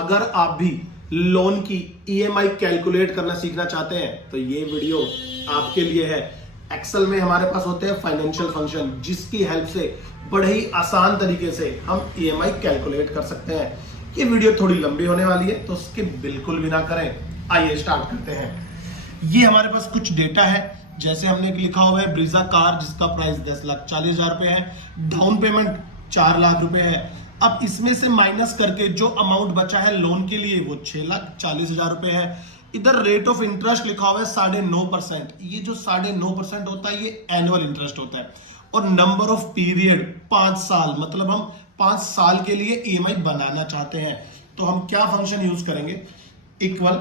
अगर आप भी लोन की ईएमआई कैलकुलेट करना सीखना चाहते हैं तो ये वीडियो आपके लिए है। एक्सेल में हमारे पास होते हैं फाइनेंशियल फंक्शन, जिसकी हेल्प से बड़े ही आसान तरीके से हम ईएमआई कैलकुलेट कर सकते हैं। ये वीडियो थोड़ी लंबी होने वाली है तो उसके बिल्कुल भी ना करें। आइए स्टार्ट करते हैं। ये हमारे पास कुछ डेटा है, जैसे हमने लिखा हुआ है ब्रीजा कार, जिसका प्राइस 10,40,000 रुपए है, डाउन पेमेंट 4 लाख रुपए है। अब इसमें से माइनस करके जो अमाउंट बचा है लोन के लिए वो 6,40,000 रुपए है। इधर रेट ऑफ इंटरेस्ट लिखा हुआ है 9.5%। ये जो 9.5% होता है ये एनुअल इंटरेस्ट होता है। और नंबर ऑफ पीरियड 5 साल, मतलब हम 5 साल के लिए ईएमआई बनाना चाहते हैं। तो हम क्या फंक्शन यूज करेंगे, equal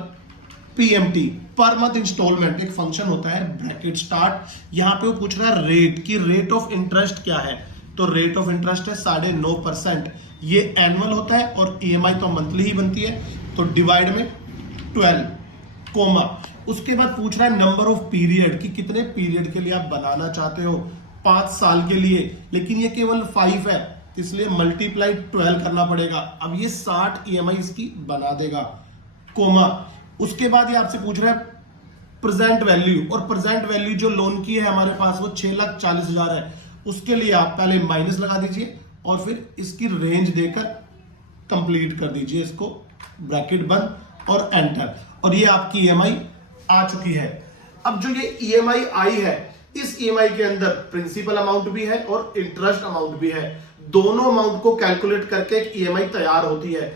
PMT, per month installment, एक फंक्शन होता है ब्रैकेट स्टार्ट। यहां पे वो पूछ रहा है रेट की, रेट ऑफ इंटरेस्ट क्या है, तो रेट ऑफ इंटरेस्ट है 9.5%। ये एनुअल होता है और ईएमआई तो मंथली ही बनती है, तो डिवाइड में 12 कोमा। उसके बाद पूछ रहा है नंबर ऑफ पीरियड, कि कितने पीरियड के लिए आप बनाना चाहते हो। 5 साल के लिए, लेकिन ये केवल 5 है, इसलिए मल्टीप्लाई 12 करना पड़ेगा। अब ये 60 ईएमआई इसकी बना देगा, कोमा। उसके बाद ये आपसे पूछ रहा है प्रेजेंट वैल्यू, और प्रेजेंट वैल्यू जो लोन की है हमारे पास वो 6,40,000 है। उसके लिए आप पहले माइनस लगा दीजिए और फिर इसकी रेंज देकर कंप्लीट कर दीजिए इसको, ब्रैकेट बंद और एंटर। और ये आपकी ईएमआई आ चुकी है। अब जो ये ईएमआई आई है, इस ईएमआई के अंदर प्रिंसिपल अमाउंट भी है और इंटरेस्ट अमाउंट भी है। दोनों अमाउंट को कैलकुलेट करके एक ईएमआई तैयार होती है।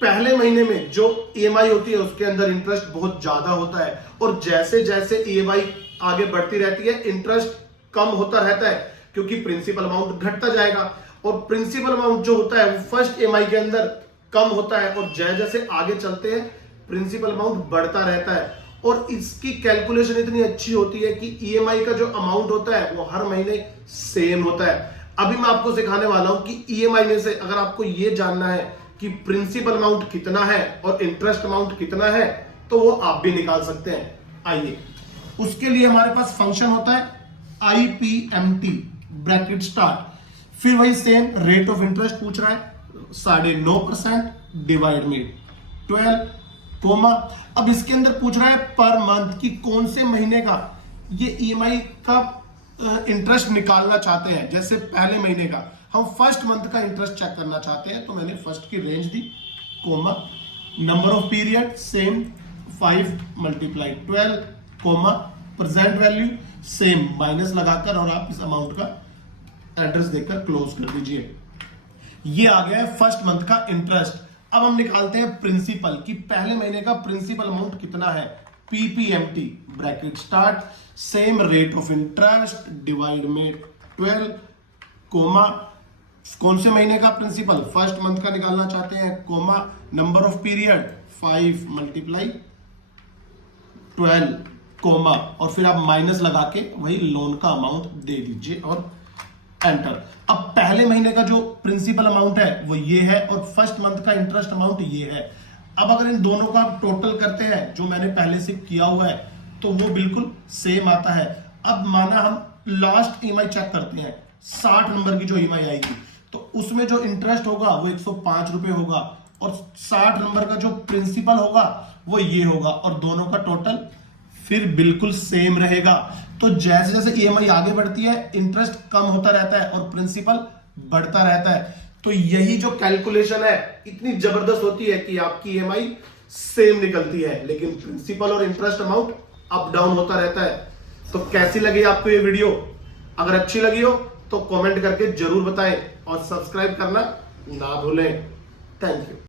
पहले महीने में जो ईएमआई होती है उसके अंदर इंटरेस्ट बहुत ज्यादा होता है, और जैसे जैसे ईएमआई आगे बढ़ती रहती है इंटरेस्ट कम होता रहता है, क्योंकि प्रिंसिपल अमाउंट घटता जाएगा। और प्रिंसिपल अमाउंट जो होता है वो फर्स्ट ईएमआई के अंदर कम होता है, और जैसे जैसे आगे चलते हैं प्रिंसिपल अमाउंट बढ़ता रहता है। और इसकी कैलकुलेशन इतनी अच्छी होती है कि ईएमआई का जो अमाउंट होता है वो हर महीने सेम होता है। अभी मैं आपको सिखाने वाला हूं कि ईएमआई में से अगर आपको ये जानना है कि प्रिंसिपल अमाउंट कितना है और इंटरेस्ट अमाउंट कितना है, तो वो आप भी निकाल सकते हैं। आइए, उसके लिए हमारे पास फंक्शन होता है आईपीएमटी, ब्रैकेट स्टार्ट, फिर वही सेम रेट ऑफ इंटरेस्ट पूछ रहा है 9.5% डिवाइड में 12 कोमा। अब इसके अंदर पूछ रहा है पर मंथ, की कौन से महीने का ये ईएमआई का इंटरेस्ट निकालना चाहते हैं। जैसे पहले महीने का, हम फर्स्ट मंथ का इंटरेस्ट चेक करना चाहते हैं, तो मैंने फर्स्ट की रेंज दी, comma. Number of period same 5 × 12 comma. Present value same, minus लगाकर और आप इस अमाउंट का एड्रेस देकर क्लोज कर दीजिए। ये आ गया है फर्स्ट मंथ का इंटरेस्ट। अब हम निकालते हैं प्रिंसिपल, कि पहले महीने का प्रिंसिपल अमाउंट कितना है, PPMT, bracket start, same rate of interest divide में 12 कोमा। कौन से महीने का प्रिंसिपल, फर्स्ट मंथ का निकालना चाहते हैं, comma. Number of period 5 × 12 comma, और फिर आप माइनस लगा के वही लोन का अमाउंट दे दीजिए और एंटर। अब पहले महीने का जो प्रिंसिपल अमाउंट है वो ये है, और फर्स्ट मंथ का इंटरेस्ट अमाउंट ये है। अब अगर इन दोनों का आप टोटल करते हैं, जो मैंने पहले से किया हुआ है, तो वो बिल्कुल सेम आता है। अब माना हम लास्ट ईएमआई चेक करते हैं, 60 नंबर की जो ईएमआई आएगी, तो उसमें जो इंटरेस्ट होगा वो 105 रुपए होगा, और 60 नंबर का जो प्रिंसिपल होगा वो ये होगा, और दोनों का टोटल फिर बिल्कुल सेम रहेगा। तो जैसे जैसे ईएमआई आगे बढ़ती है इंटरेस्ट कम होता रहता है और प्रिंसिपल बढ़ता रहता है। तो यही जो कैलकुलेशन है इतनी जबरदस्त होती है कि आपकी ईएमआई सेम निकलती है, लेकिन प्रिंसिपल और इंटरेस्ट अमाउंट अप डाउन होता रहता है। तो कैसी लगी आपको ये वीडियो? अगर अच्छी लगी हो तो कमेंट करके जरूर बताएं और सब्सक्राइब करना ना भूलें। Thank you.